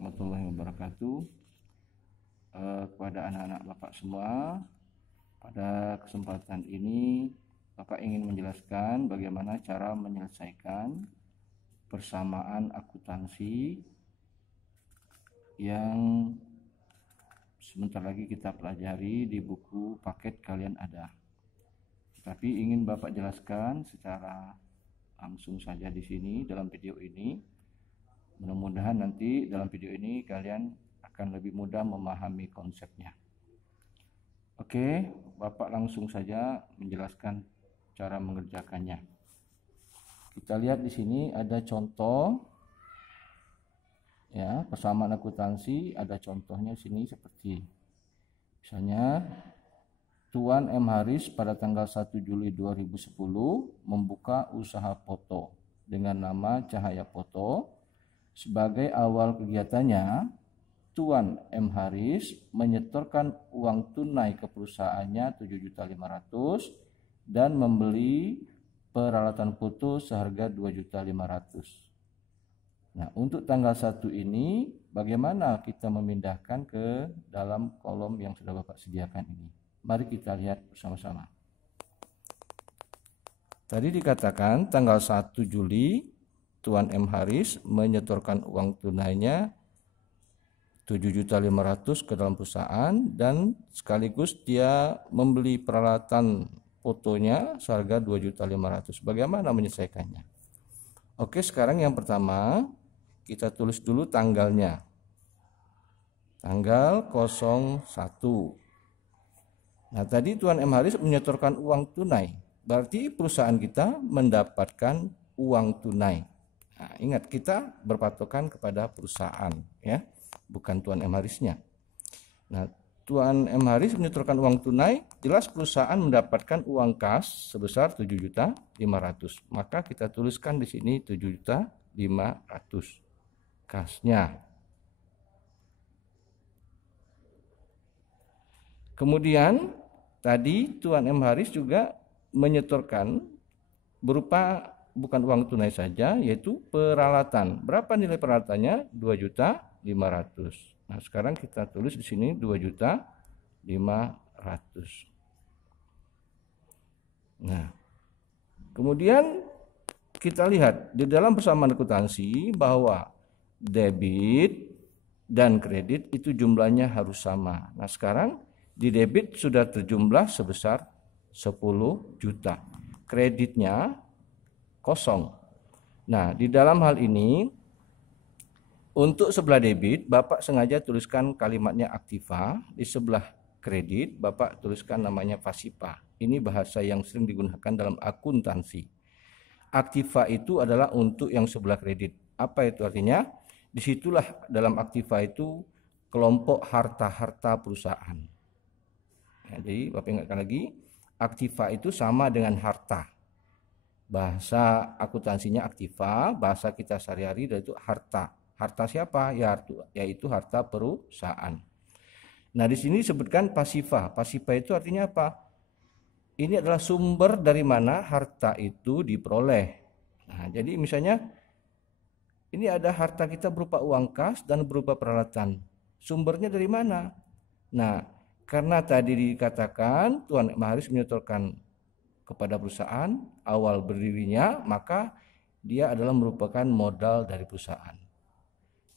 warahmatullahi wabarakatuh. Kepada anak-anak Bapak semua, pada kesempatan ini Bapak ingin menjelaskan bagaimana cara menyelesaikan persamaan akuntansi yang sebentar lagi kita pelajari di buku paket kalian ada. Tapi ingin Bapak jelaskan secara langsung saja di sini dalam video ini. Mudah-mudahan nanti dalam video ini kalian akan lebih mudah memahami konsepnya. Oke, Bapak langsung saja menjelaskan cara mengerjakannya. Kita lihat di sini ada contoh ya, persamaan akuntansi, ada contohnya di sini seperti misalnya Tuan M. Haris pada tanggal 1 Juli 2010 membuka usaha foto dengan nama Cahaya Foto. Sebagai awal kegiatannya, Tuan M. Haris menyetorkan uang tunai ke perusahaannya 7.500.000 dan membeli peralatan foto seharga 2.500.000. Nah, untuk tanggal 1 ini bagaimana kita memindahkan ke dalam kolom yang sudah Bapak sediakan ini? Mari kita lihat bersama-sama. Tadi dikatakan tanggal 1 Juli Tuan M. Haris menyetorkan uang tunainya 7.500.000 ke dalam perusahaan dan sekaligus dia membeli peralatan fotonya seharga 2.500.000. Bagaimana menyelesaikannya? Oke, sekarang yang pertama kita tulis dulu tanggalnya. Tanggal 01. Nah, tadi Tuan M. Haris menyetorkan uang tunai. Berarti perusahaan kita mendapatkan uang tunai. Nah, ingat kita berpatokan kepada perusahaan ya, bukan Tuan M. Harisnya. Nah, Tuan M. Haris menyetorkan uang tunai, jelas perusahaan mendapatkan uang kas sebesar 7.500.000. Maka kita tuliskan di sini 7.500.000 kasnya. Kemudian tadi Tuan M. Haris juga menyetorkan berupa bukan uang tunai saja, yaitu peralatan. Berapa nilai peralatannya? 2.500.000. Nah, sekarang kita tulis di sini 2.500.000. Nah, kemudian kita lihat di dalam persamaan akuntansi bahwa debit dan kredit itu jumlahnya harus sama. Nah, sekarang di debit sudah terjumlah sebesar 10 juta. Kreditnya kosong. Nah, di dalam hal ini untuk sebelah debit Bapak sengaja tuliskan kalimatnya aktiva, di sebelah kredit Bapak tuliskan namanya pasifa. Ini bahasa yang sering digunakan dalam akuntansi. Aktiva itu adalah untuk yang sebelah kredit. Apa itu artinya? Disitulah dalam aktiva itu kelompok harta-harta perusahaan. Nah, jadi Bapak ingatkan lagi, aktiva itu sama dengan harta. Bahasa akuntansinya aktiva, bahasa kita sehari-hari itu harta. Harta siapa? Ya, yaitu harta perusahaan. Nah, di sini disebutkan pasifa. Pasifa itu artinya apa? Ini adalah sumber dari mana harta itu diperoleh. Nah, jadi misalnya ini ada harta kita berupa uang kas dan berupa peralatan. Sumbernya dari mana? Nah, karena tadi dikatakan Tuan M. Haris menyetorkan kepada perusahaan awal berdirinya, maka dia adalah merupakan modal dari perusahaan.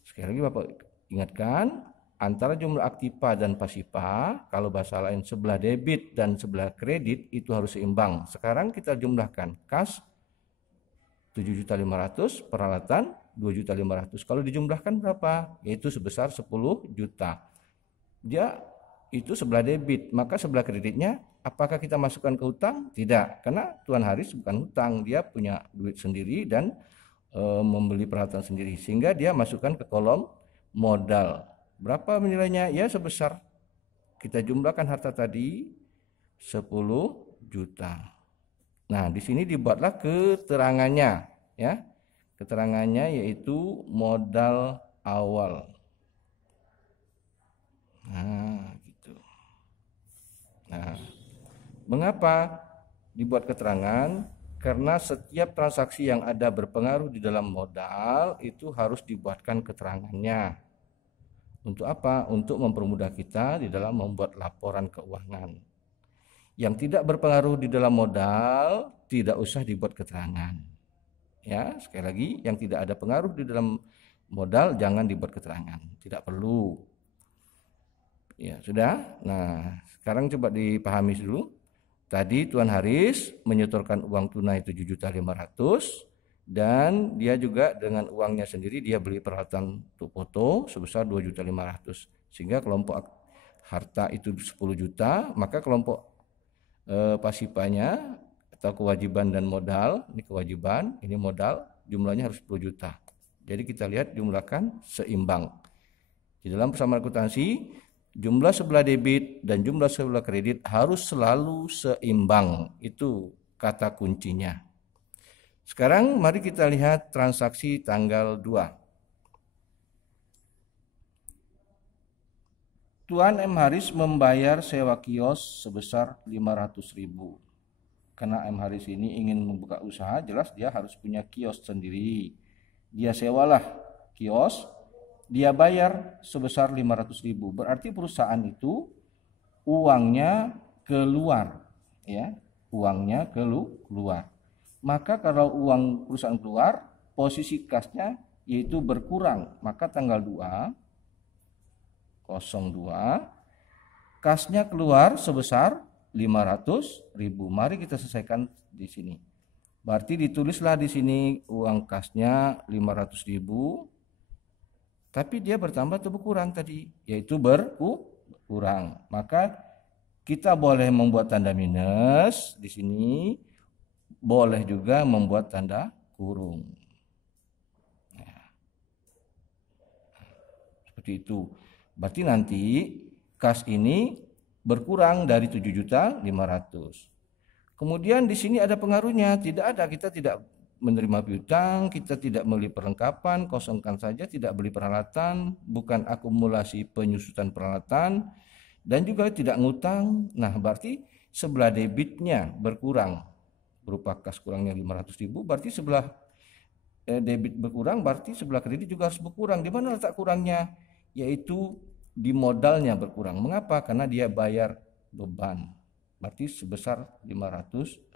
Sekali lagi Bapak ingatkan, antara jumlah aktiva dan pasifa, kalau bahasa lain sebelah debit dan sebelah kredit itu harus seimbang. Sekarang kita jumlahkan kas 7.500.000, peralatan 2.500.000. Kalau dijumlahkan berapa? Yaitu sebesar 10 juta. Dia itu sebelah debit, maka sebelah kreditnya apakah kita masukkan ke hutang? Tidak, karena Tuan Haris bukan hutang, dia punya duit sendiri dan membeli peralatan sendiri, sehingga dia masukkan ke kolom modal. Berapa nilainya? Ya sebesar, kita jumlahkan harta tadi 10 juta. Nah, di sini dibuatlah keterangannya ya. Keterangannya yaitu modal awal. Nah, Nah, mengapa dibuat keterangan? Karena setiap transaksi yang ada berpengaruh di dalam modal itu harus dibuatkan keterangannya. Untuk apa? Untuk mempermudah kita di dalam membuat laporan keuangan. Yang tidak berpengaruh di dalam modal tidak usah dibuat keterangan. Ya, sekali lagi, yang tidak ada pengaruh di dalam modal jangan dibuat keterangan, tidak perlu. Ya, sudah. Nah, sekarang coba dipahami dulu. Tadi Tuan Haris menyetorkan uang tunai 7.500.000 dan dia juga dengan uangnya sendiri dia beli peralatan untuk foto sebesar 2.500.000. Sehingga kelompok harta itu 10 juta, maka kelompok pasipanya atau kewajiban dan modal, ini kewajiban, ini modal, jumlahnya harus 10 juta. Jadi kita lihat jumlahkan seimbang. Di dalam persamaan akuntansi, jumlah sebelah debit dan jumlah sebelah kredit harus selalu seimbang. Itu kata kuncinya. Sekarang mari kita lihat transaksi tanggal 2. Tuan M. Haris membayar sewa kios sebesar 500.000. Karena M. Haris ini ingin membuka usaha, jelas dia harus punya kios sendiri. Dia sewalah kios, dia bayar sebesar 500.000. Berarti perusahaan itu uangnya keluar, ya, uangnya keluar. Maka kalau uang perusahaan keluar, posisi kasnya yaitu berkurang. Maka tanggal 2, 02, kasnya keluar sebesar 500.000. Mari kita selesaikan di sini. Berarti ditulislah di sini uang kasnya 500.000. Tapi dia bertambah atau berkurang tadi? Yaitu berkurang. Maka kita boleh membuat tanda minus di sini. Boleh juga membuat tanda kurung. Nah, seperti itu. Berarti nanti kas ini berkurang dari 7.500.000. Kemudian di sini ada pengaruhnya, tidak ada, kita tidak menerima piutang, kita tidak beli perlengkapan, kosongkan saja, tidak beli peralatan, bukan akumulasi penyusutan peralatan, dan juga tidak ngutang. Nah, berarti sebelah debitnya berkurang berupa kas kurangnya 500.000, berarti sebelah debit berkurang, berarti sebelah kredit juga harus berkurang. Di mana letak kurangnya? Yaitu di modalnya berkurang. Mengapa? Karena dia bayar beban. Berarti sebesar 500.000.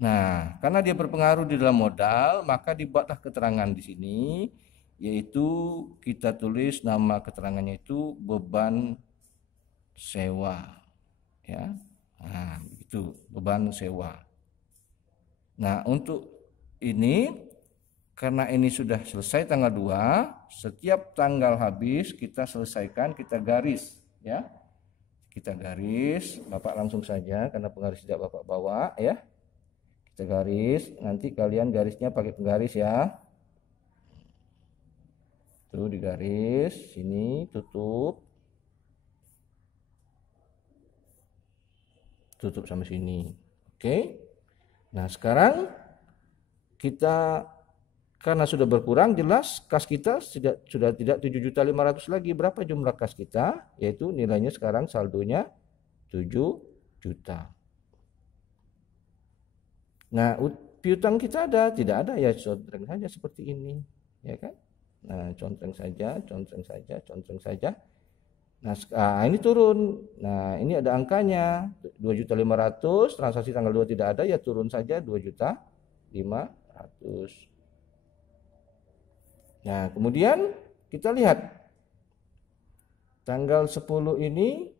Nah, karena dia berpengaruh di dalam modal, maka dibuatlah keterangan di sini, yaitu kita tulis nama keterangannya itu beban sewa. Ya, nah itu beban sewa. Nah, untuk ini karena ini sudah selesai tanggal 2, setiap tanggal habis kita selesaikan, kita garis, ya. Kita garis, Bapak langsung saja karena penggaris tidak Bapak bawa, ya. Kita garis, nanti kalian garisnya pakai penggaris ya. Tuh digaris, sini tutup. Tutup sampai sini. Oke. Nah, sekarang kita karena sudah berkurang, jelas kas kita sudah tidak 7.500.000 lagi. Berapa jumlah kas kita? Yaitu nilainya sekarang saldonya 7 juta. Nah, piutang kita ada? Tidak ada, ya contreng saja seperti ini, ya kan? Nah, contreng saja, contreng saja, contreng saja. Nah, ini turun. Nah, ini ada angkanya 2.500.000, transaksi tanggal 2 tidak ada, ya turun saja 2.500.000. Nah, kemudian kita lihat tanggal 10 ini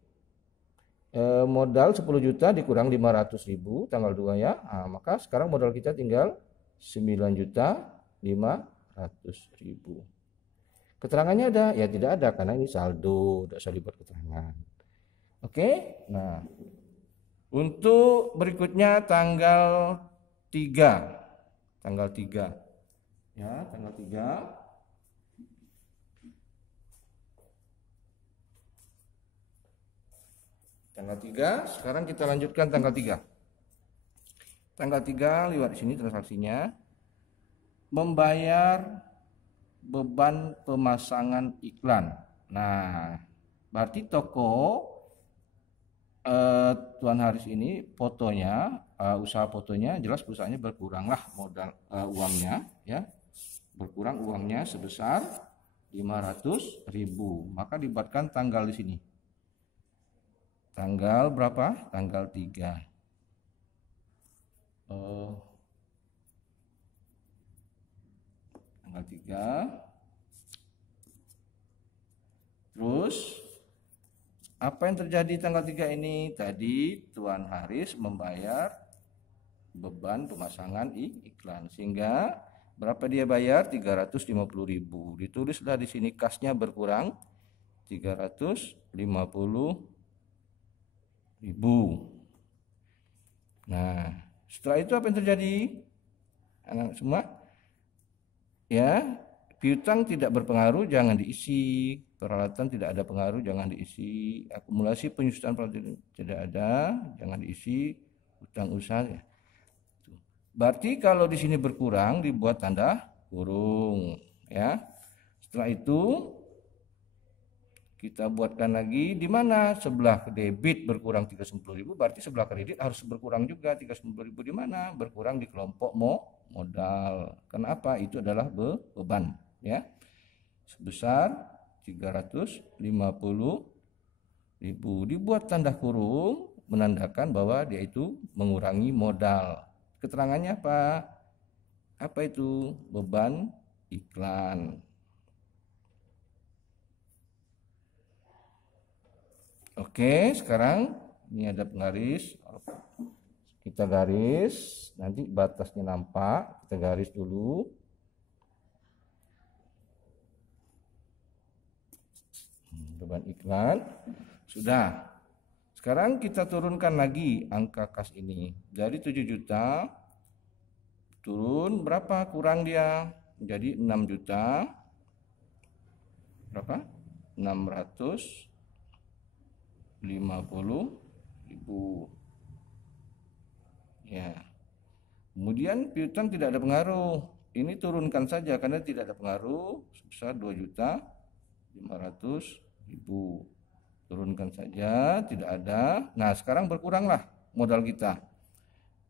modal 10 juta dikurang 500.000 tanggal 2 ya. Nah, maka sekarang modal kita tinggal 9.500.000. Keterangannya ada? Ya tidak ada karena ini saldo, tidak usah dibuat keterangan. Oke, nah untuk berikutnya tanggal 3. Tanggal 3. Ya, tanggal 3. Tanggal 3, sekarang kita lanjutkan tanggal 3. Tanggal 3 lewat di sini transaksinya. Membayar beban pemasangan iklan. Nah, berarti toko Tuan Haris ini fotonya, usaha fotonya jelas perusahaannya berkurang lah modal uangnya, ya. berkurang uangnya sebesar 500.000. Maka dibuatkan tanggal di sini. Tanggal berapa? Tanggal 3. Tanggal 3. Terus apa yang terjadi tanggal 3 ini? Tadi Tuan Haris membayar beban pemasangan iklan, sehingga berapa dia bayar? 350.000. Ditulislah di sini kasnya berkurang 350.000. Nah, setelah itu apa yang terjadi? Anak semua? Ya, piutang tidak berpengaruh, jangan diisi. Peralatan tidak ada pengaruh, jangan diisi. Akumulasi penyusutan peralatan tidak ada, jangan diisi. Utang usaha ya. Berarti kalau di sini berkurang dibuat tanda kurung, ya. Setelah itu kita buatkan lagi di mana sebelah debit berkurang 350.000, berarti sebelah kredit harus berkurang juga 350.000 di mana? Berkurang di kelompok modal. Kenapa? Itu adalah beban, ya. Sebesar 350.000. Dibuat tanda kurung menandakan bahwa dia itu mengurangi modal. Keterangannya apa? Apa itu? Beban iklan. Oke, sekarang ini ada penggaris. Kita garis, nanti batasnya nampak. Kita garis dulu. Beban iklan. Sudah. Sekarang kita turunkan lagi angka kas ini. Dari 7 juta turun berapa? Kurang dia. Jadi 6 juta. Berapa? 650.000. Ya. Kemudian piutang tidak ada pengaruh. Ini turunkan saja karena tidak ada pengaruh sebesar 2.500.000. Turunkan saja, tidak ada. Nah, sekarang berkuranglah modal kita.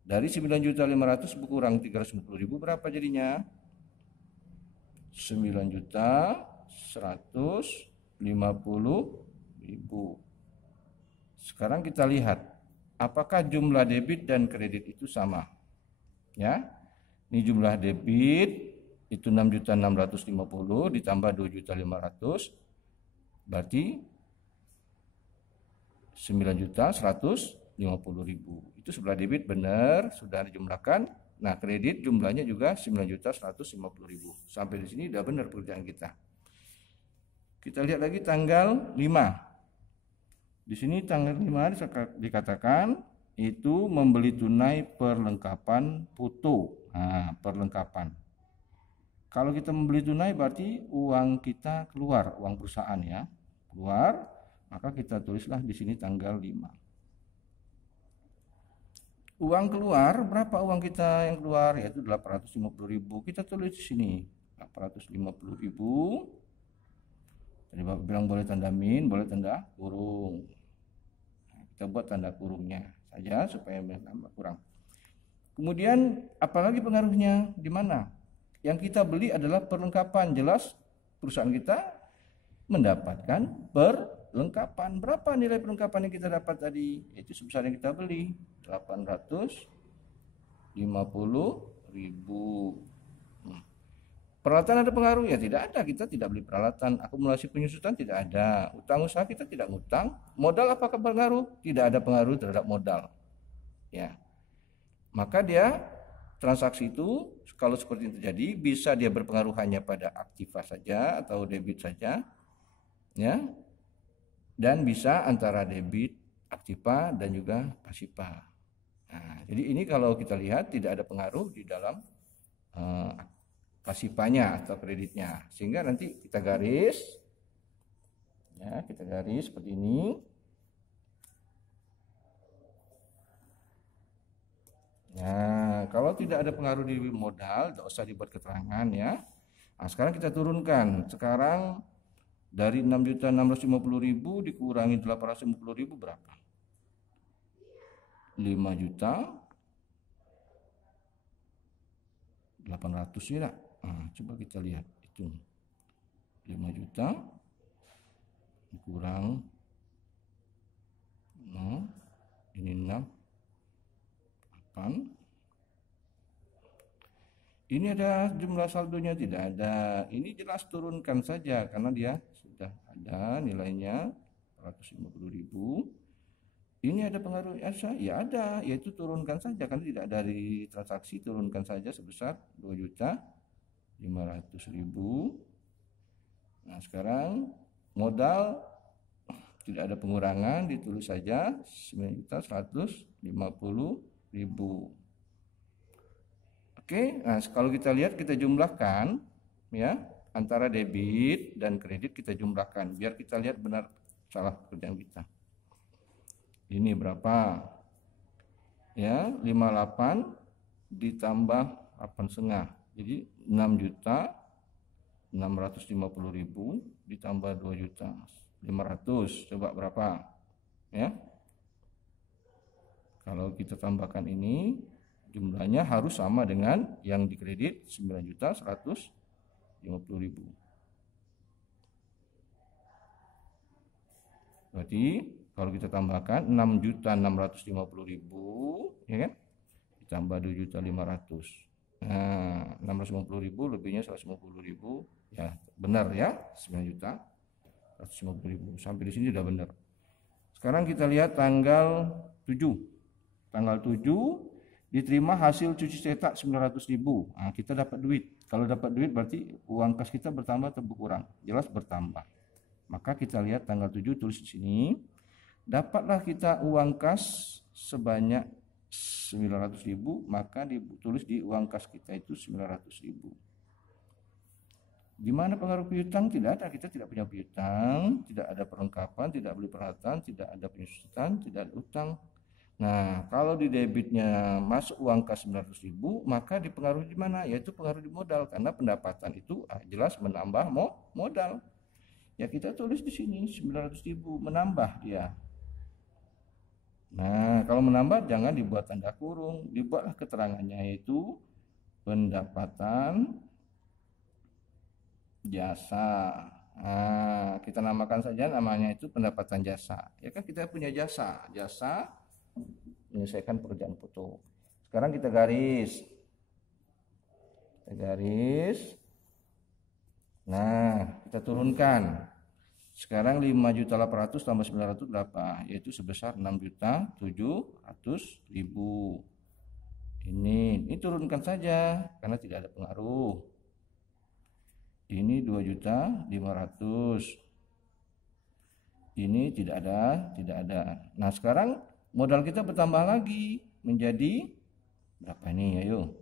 Dari 9.500.000 berkurang 350.000, berapa jadinya? 9.150.000. Sekarang kita lihat apakah jumlah debit dan kredit itu sama. Ya. Ini jumlah debit itu 6.650 ditambah 2.500.000, berarti 9.150.000. Itu sebelah debit benar sudah dijumlahkan. Nah, kredit jumlahnya juga 9.150.000. Sampai di sini sudah benar pekerjaan kita. Kita lihat lagi tanggal 5. Di sini tanggal 5 dikatakan itu membeli tunai perlengkapan foto. Nah, perlengkapan. Kalau kita membeli tunai berarti uang kita keluar, uang perusahaan ya. Keluar, maka kita tulislah di sini tanggal 5. Uang keluar, berapa uang kita yang keluar? Yaitu 850.000. Kita tulis di sini 850.000. Tadi Bapak bilang boleh tanda min, boleh tanda kurung. Nah, kita buat tanda kurungnya saja supaya menambah kurang. Kemudian apalagi pengaruhnya di mana? Yang kita beli adalah perlengkapan. Jelas perusahaan kita mendapatkan perlengkapan. Berapa nilai perlengkapan yang kita dapat tadi? Itu sebesar yang kita beli 850.000. Peralatan ada pengaruh? Ya tidak ada, kita tidak beli peralatan. Akumulasi penyusutan tidak ada. Utang usaha kita tidak ngutang. Modal apakah berpengaruh? Tidak ada pengaruh terhadap modal. Ya. Maka dia transaksi itu kalau seperti itu terjadi bisa dia berpengaruh hanya pada aktiva saja atau debit saja. Ya. Dan bisa antara debit, aktiva dan juga pasiva. Nah, jadi ini kalau kita lihat tidak ada pengaruh di dalam pasifanya atau kreditnya, sehingga nanti kita garis ya, kita garis seperti ini. Nah, kalau tidak ada pengaruh di modal, tidak usah dibuat keterangan ya. Nah, sekarang kita turunkan. Sekarang dari 6.650.000 dikurangi 850.000 berapa? 5.800.000 ya. Nah, coba kita lihat itu 5 juta kurang, nah ini 6, 8. Ini ada jumlah saldonya, tidak ada. Ini jelas turunkan saja karena dia sudah ada nilainya 150.000. Ini ada pengaruh ya ada, yaitu turunkan saja karena tidak dari transaksi, turunkan saja sebesar 2.500.000. Nah, sekarang modal tidak ada pengurangan, ditulis saja 9.150.000. Oke, nah kalau kita lihat, kita jumlahkan ya, antara debit dan kredit kita jumlahkan biar kita lihat benar salah pekerjaan kita. Ini berapa? Ya, 58 ditambah 8,5. Jadi 6.650.000 ditambah 2.500.000. Coba berapa? Ya. Kalau kita tambahkan ini, jumlahnya harus sama dengan yang dikredit 9.150.000. Berarti kalau kita tambahkan 6.650.000, ya kan? Ditambah 2.500.000. Nah, 650.000 lebihnya 150.000, ya benar ya, 9.150.000. Sampai di sini sudah benar. Sekarang kita lihat tanggal 7. Tanggal 7 diterima hasil cuci cetak 900.000. Nah, kita dapat duit. Kalau dapat duit berarti uang kas kita bertambah atau berkurang? Jelas bertambah. Maka kita lihat tanggal 7 tulis di sini. Dapatlah kita uang kas sebanyak 900.000, maka ditulis di uang kas kita itu 900.000. Di mana pengaruh piutang? Tidak ada, kita tidak punya piutang, tidak ada perlengkapan, tidak beli peralatan, tidak ada penyusutan, tidak ada utang. Nah, kalau di debitnya masuk uang kas 900.000, maka dipengaruhi di mana? Yaitu pengaruh di modal, karena pendapatan itu jelas menambah modal. Ya kita tulis di sini 900.000 menambah dia. Nah, kalau menambah jangan dibuat tanda kurung, dibuatlah keterangannya, yaitu pendapatan jasa. Nah, kita namakan saja namanya itu pendapatan jasa. Ya kan kita punya jasa menyelesaikan pekerjaan foto. Sekarang kita garis. Nah, kita turunkan. Sekarang 5.800.000 tambah 900 berapa? Yaitu sebesar 6.700.000. Ini turunkan saja karena tidak ada pengaruh. Ini 2.500.000. Ini tidak ada. Nah, sekarang modal kita bertambah lagi menjadi berapa ini? Ayo.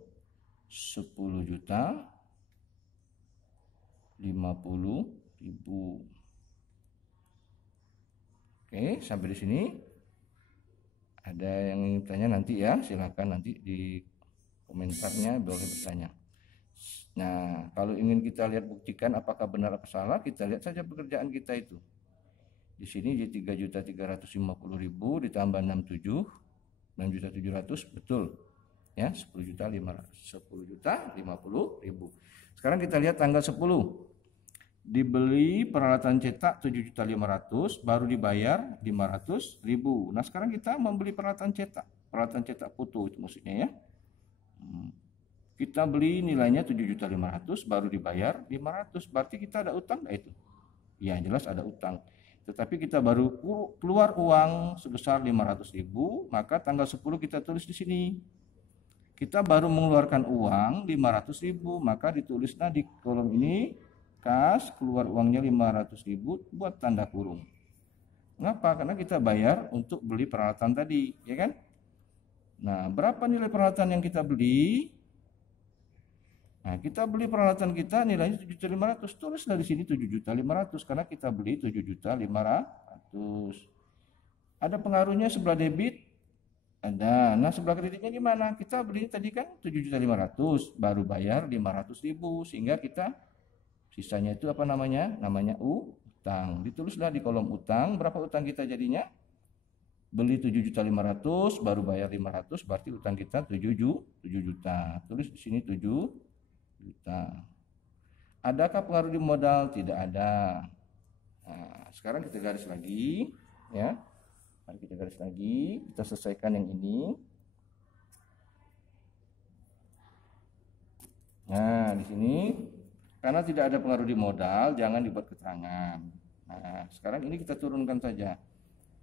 10.050.000. Oke, sampai di sini. Ada yang ingin bertanya nanti ya, silakan nanti di komentarnya boleh bertanya. Nah, kalau ingin kita lihat buktikan apakah benar apa salah, kita lihat saja pekerjaan kita itu. Di sini di 3.350.000 ditambah 6.700.000 betul. Ya, 10.050.000. Sekarang kita lihat tanggal 10. Dibeli peralatan cetak 7.500.000, baru dibayar 500.000. Nah, sekarang kita membeli peralatan cetak foto itu maksudnya ya. Kita beli nilainya 7.500.000, baru dibayar 500. Berarti kita ada utang enggak itu? Ya, jelas ada utang. Tetapi kita baru keluar uang sebesar 500.000, maka tanggal 10 kita tulis di sini. Kita baru mengeluarkan uang 500.000, maka ditulislah di kolom ini kas keluar uangnya 500.000, buat tanda kurung. Kenapa? Karena kita bayar untuk beli peralatan tadi, ya kan? Nah, berapa nilai peralatan yang kita beli? Nah, kita beli peralatan kita nilainya 7.500.000, tulis dari sini 7.500.000 karena kita beli 7.500.000. Ada pengaruhnya sebelah debit? Ada. Nah, sebelah kreditnya gimana? Kita beli tadi kan 7.500.000, baru bayar 500.000, sehingga kita sisanya itu apa namanya? Namanya utang. Ditulislah di kolom utang, berapa utang kita jadinya? Beli 7.500.000, baru bayar 500, berarti utang kita 7 juta. Tulis di sini 7 juta. Adakah pengaruh di modal? Tidak ada. Nah, sekarang kita garis lagi, ya. Mari kita garis lagi, kita selesaikan yang ini. Nah, di sini karena tidak ada pengaruh di modal, jangan dibuat keterangan. Nah, sekarang ini kita turunkan saja.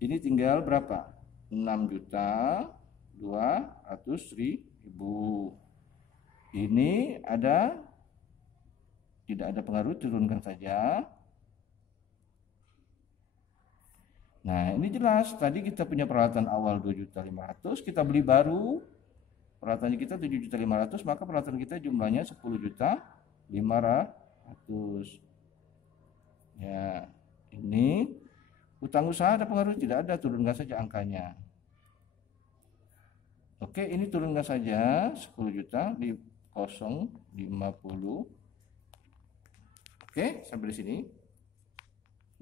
Ini tinggal berapa? 6.200.000. Ini tidak ada pengaruh, turunkan saja. Nah, ini jelas. Tadi kita punya peralatan awal 2.500.000, kita beli baru. Peralatannya kita 7.500.000, maka peralatan kita jumlahnya 10.500.000. Ya, ini utang usaha ada pengaruh? Tidak ada, turunkan saja angkanya. Oke, ini turunkan saja 10 juta di 050. Oke, sampai di sini.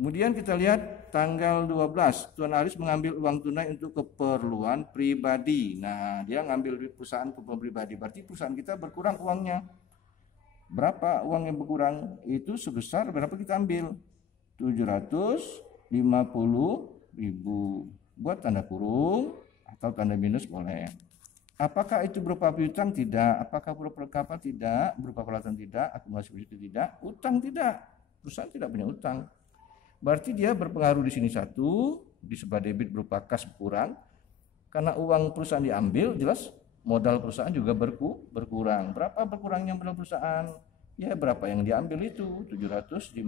Kemudian kita lihat tanggal 12, Tuan Aris mengambil uang tunai untuk keperluan pribadi. Nah, dia ngambil perusahaan keperluan pribadi, berarti perusahaan kita berkurang uangnya. Berapa uang yang berkurang? Itu sebesar berapa kita ambil? 750.000. Buat tanda kurung atau tanda minus boleh. Apakah itu berupa piutang? Tidak. Apakah berupa perlengkapan? Tidak. Berupa peralatan? Tidak. Akumulasi begitu? Tidak. Utang? Tidak. Perusahaan tidak punya utang. Berarti dia berpengaruh di sini satu, di sebelah debit berupa kas berkurang. Karena uang perusahaan diambil, jelas modal perusahaan juga berkurang. Berapa berkurangnya modal perusahaan? Ya berapa yang diambil itu? 750.000.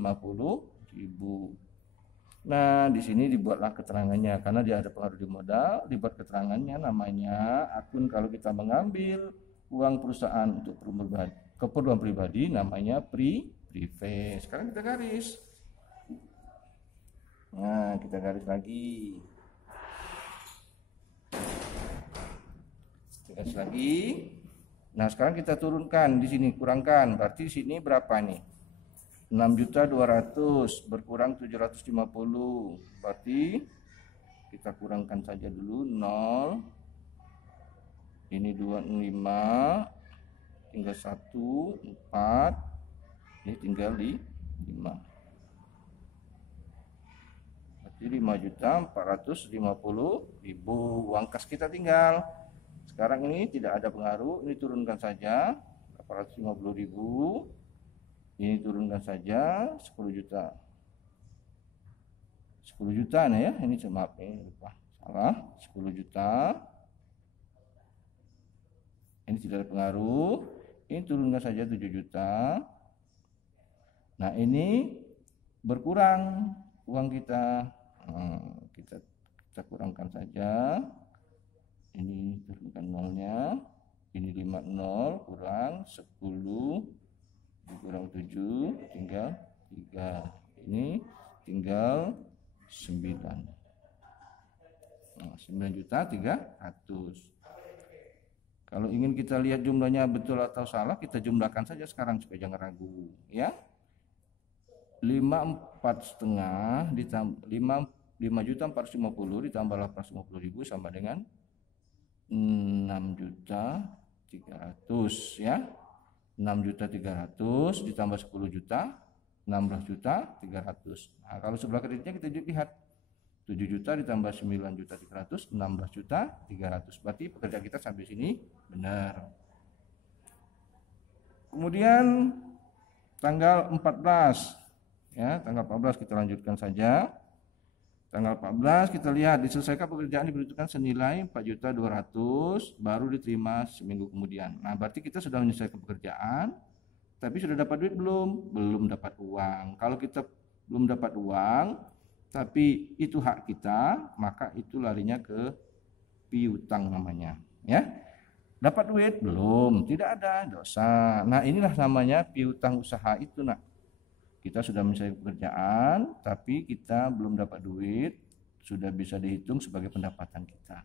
Nah, di sini dibuatlah keterangannya karena dia ada pengaruh di modal, dibuat keterangannya namanya akun kalau kita mengambil uang perusahaan untuk keperluan pribadi namanya prive. Sekarang kita garis. Nah, kita garis lagi. Kita garis lagi. Nah, sekarang kita turunkan di sini, kurangkan. Berarti di sini berapa nih? 6.200.000 berkurang 750. Berarti kita kurangkan saja dulu 0. Ini 25 tinggal 1 4. Ini tinggal 5. Berarti 5.450.000 uang kas kita tinggal. Sekarang ini tidak ada pengaruh, ini turunkan saja 450.000. Ini turunkan saja 10 juta. 10 juta nih ya. Ini maaf ini lupa. Salah. 10 juta. Ini tidak ada pengaruh. Ini turunkan saja 7 juta. Nah, ini berkurang uang kita. Kita kurangkan saja. Ini turunkan nolnya. Ini 50 kurang 10 kurang 7 tinggal 3. Ini tinggal 9. Nah, 9.300.000. Kalau ingin kita lihat jumlahnya betul atau salah, kita jumlahkan saja sekarang supaya jangan ragu, ya. 54,5 ditambah 5.450 ditambah 850.000 sama dengan 6.300.000 ya. 6.300.000 ditambah 10 juta 16.300.000. Nah, kalau sebelah kreditnya kita lihat 7 juta ditambah 9.300.000 16.300.000. Berarti pekerjaan kita sampai sini benar. Kemudian tanggal 14 ya, tanggal 14 kita lanjutkan saja. Tanggal 14 kita lihat diselesaikan pekerjaan dibutuhkan senilai 4.200.000 baru diterima seminggu kemudian. Nah, berarti kita sudah menyelesaikan pekerjaan, tapi sudah dapat duit belum? Belum dapat uang. Kalau kita belum dapat uang, tapi itu hak kita, maka itu larinya ke piutang namanya. Ya, dapat duit belum? Tidak ada, dosa. Nah, inilah namanya piutang usaha itu, nak. Kita sudah menyelesaikan pekerjaan, tapi kita belum dapat duit, sudah bisa dihitung sebagai pendapatan kita.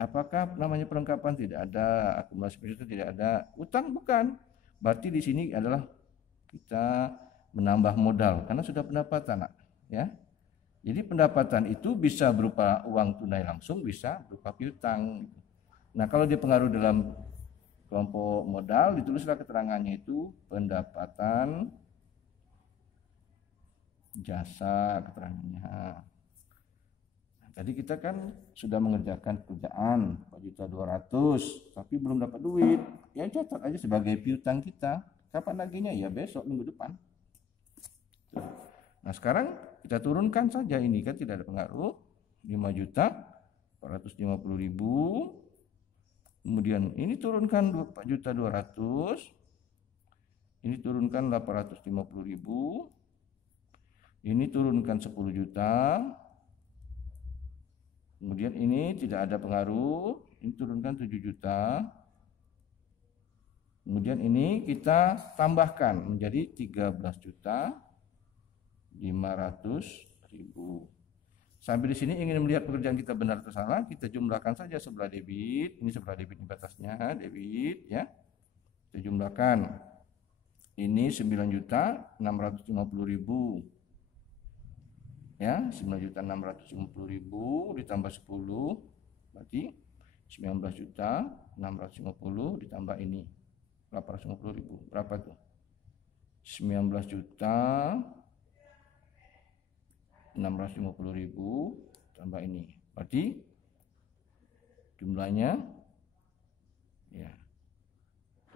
Apakah namanya perlengkapan? Tidak ada. Akumulasi itu tidak ada. Utang bukan. Berarti di sini adalah kita menambah modal karena sudah pendapatan, nak. Ya. Jadi pendapatan itu bisa berupa uang tunai langsung, bisa berupa piutang. Nah, kalau dia pengaruh dalam kelompok modal, ditulislah keterangannya itu pendapatan jasa keterangannya. Tadi kita kan sudah mengerjakan pekerjaan 4.200.000 tapi belum dapat duit. Ya catat aja sebagai piutang kita. Kapan laginya? Ya besok, minggu depan. Nah sekarang kita turunkan saja ini kan tidak ada pengaruh. 5.450.000. Kemudian ini turunkan 4.200.000. Ini turunkan 850.000. Ini turunkan 10 juta. Kemudian ini tidak ada pengaruh, ini turunkan 7 juta. Kemudian ini kita tambahkan menjadi 13.500.000. Sampai di sini ingin melihat pekerjaan kita benar atau salah, kita jumlahkan saja sebelah debit. Ini sebelah debit ini batasnya, debit ya. Kita jumlahkan. Ini 9.650.000. Ya, 9.650.000 ditambah 10 berarti 19.650 ditambah ini 850.000. Berapa tuh? 19.650.000 tambah ini. Berarti jumlahnya ya.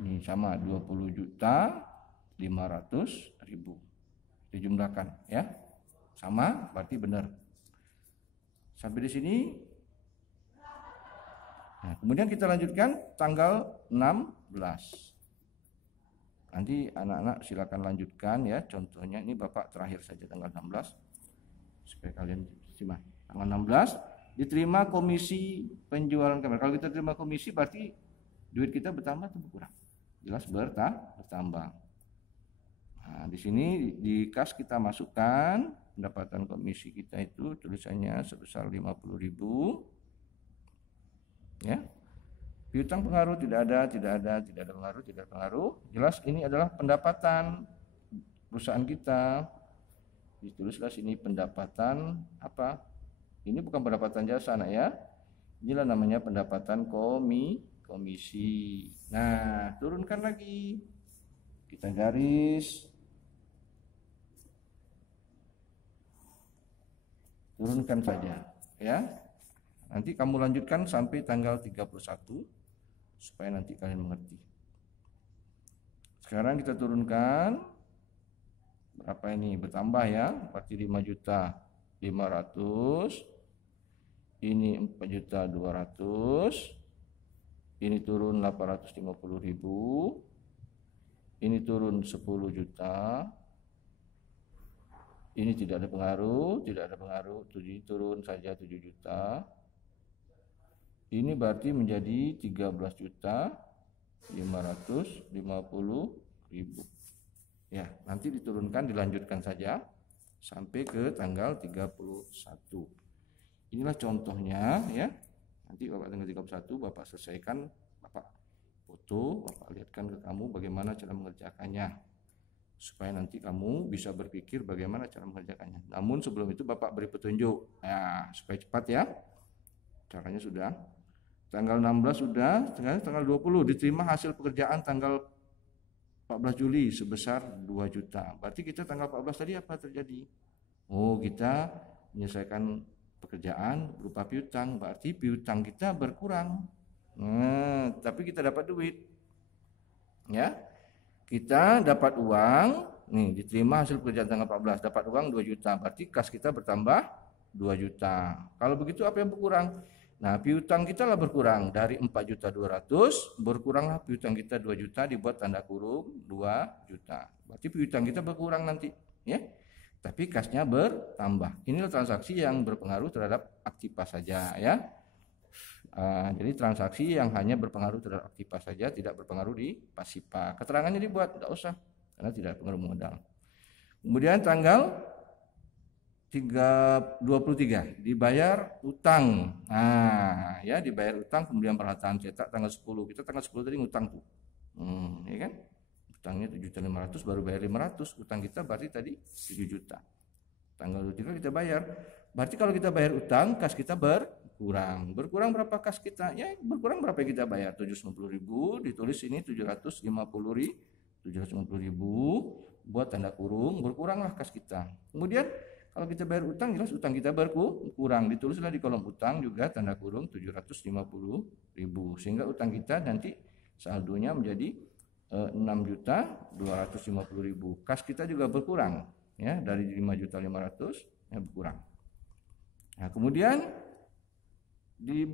Ini sama 20.500.000. Dijumlahkan ya. Sama, berarti benar. Sampai di sini. Nah, kemudian kita lanjutkan tanggal 16. Nanti anak-anak silakan lanjutkan ya. Contohnya ini Bapak terakhir saja tanggal 16. Supaya kalian simak. Tanggal 16 diterima komisi penjualan kamera. Kalau kita terima komisi berarti duit kita bertambah atau berkurang? Jelas bertambah. Nah, di sini di kas kita masukkan pendapatan komisi kita itu tulisannya sebesar 50.000. Ya. Piutang pengaruh tidak ada pengaruh. Jelas ini adalah pendapatan perusahaan kita. Ditulislah sini pendapatan apa? Ini bukan pendapatan jasa nak ya. Inilah namanya pendapatan komisi. Nah, turunkan lagi. Kita garis. Turunkan saja ya. Nanti kamu lanjutkan sampai tanggal 31 supaya nanti kalian mengerti. Sekarang kita turunkan berapa ini? Bertambah ya, berarti 5.500.000. Ini 4.200.000. Ini turun 850.000. Ini turun 10 juta. Ini tidak ada pengaruh, turun saja 7 juta. Ini berarti menjadi 13.550.000. Ya, nanti diturunkan, dilanjutkan saja sampai ke tanggal 31. Inilah contohnya ya. Nanti Bapak tanggal 31 Bapak selesaikan, Bapak foto, Bapak lihatkan ke kamu bagaimana cara mengerjakannya. Supaya nanti kamu bisa berpikir bagaimana cara mengerjakannya. Namun sebelum itu Bapak beri petunjuk. Nah, supaya cepat ya. Caranya sudah. Tanggal 16 sudah, tanggal 20 diterima hasil pekerjaan tanggal 14 Juli sebesar 2 juta. Berarti kita tanggal 14 tadi apa terjadi? Oh, kita menyelesaikan pekerjaan berupa piutang. Berarti piutang kita berkurang. Nah, tapi kita dapat duit. Ya. Kita dapat uang, nih diterima hasil pekerjaan tanggal 14, dapat uang 2 juta, berarti kas kita bertambah 2 juta. Kalau begitu apa yang berkurang? Nah, piutang kita lah berkurang dari 4.200.000, berkuranglah piutang kita 2 juta, dibuat tanda kurung 2 juta. Berarti piutang kita berkurang nanti, ya. Tapi kasnya bertambah. Inilah transaksi yang berpengaruh terhadap aktiva saja, ya. Jadi transaksi yang hanya berpengaruh terhadap aktiva saja, tidak berpengaruh di pasiva. Keterangannya dibuat, tidak usah, karena tidak pengaruh modal. Kemudian tanggal 23 dibayar utang. Nah, ya dibayar utang kemudian peralatan cetak tanggal 10. Kita tanggal 10 tadi ngutang tuh. Ya kan? Utangnya 7.500.000 baru bayar 500. Utang kita berarti tadi 7 juta. Tanggal 23 kita bayar. Berarti kalau kita bayar utang, kas kita bertambah. berkurang. Berkurang berapa kas kita? Ya berkurang berapa kita bayar? 750.000, ditulis ini 750.000 buat tanda kurung, berkuranglah kas kita. Kemudian kalau kita bayar utang, jelas utang kita berkurang, ditulislah di kolom utang juga tanda kurung 750.000, sehingga utang kita nanti saldonya menjadi 6.250.000. Kas kita juga berkurang ya, dari 5.500.000 ya berkurang. Nah, kemudian di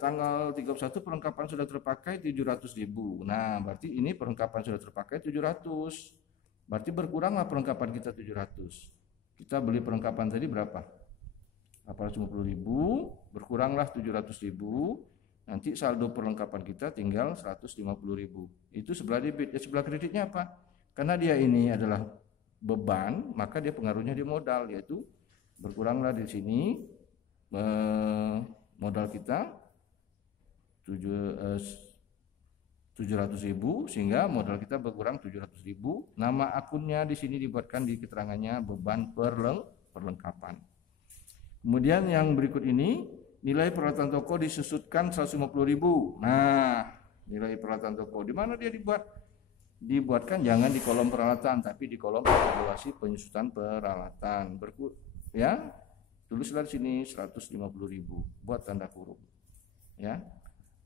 tanggal 31 perlengkapan sudah terpakai 700.000. Nah, berarti ini perlengkapan sudah terpakai 700. Berarti berkuranglah perlengkapan kita 700. Kita beli perlengkapan tadi berapa? 850.000, berkuranglah 700.000. Nanti saldo perlengkapan kita tinggal 150.000. Itu sebelah debit. Ya, sebelah kreditnya apa? Karena dia ini adalah beban, maka dia pengaruhnya di modal, yaitu berkuranglah di sini modal kita 700.000, sehingga modal kita berkurang 700.000. Nama akunnya di sini dibuatkan di keterangannya beban perlengkapan. Kemudian yang berikut ini, nilai peralatan toko disusutkan 150.000. Nah, nilai peralatan toko di mana dia dibuatkan? Jangan di kolom peralatan, tapi di kolom evaluasi penyusutan peralatan. Ya, tulislah di sini 150.000 buat tanda kurung. Ya,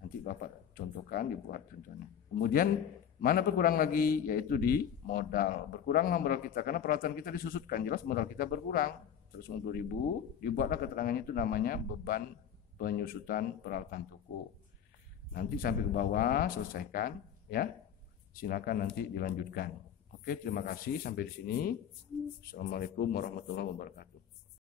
nanti Bapak contohkan, dibuat contohnya. Kemudian mana berkurang lagi? Yaitu di modal. Berkuranglah modal kita karena peralatan kita disusutkan, jelas modal kita berkurang 150.000. Dibuatlah keterangannya, itu namanya beban penyusutan peralatan toko. Nanti sampai ke bawah selesaikan ya. Silakan nanti dilanjutkan. Oke, terima kasih sampai di sini. Assalamualaikum warahmatullahi wabarakatuh.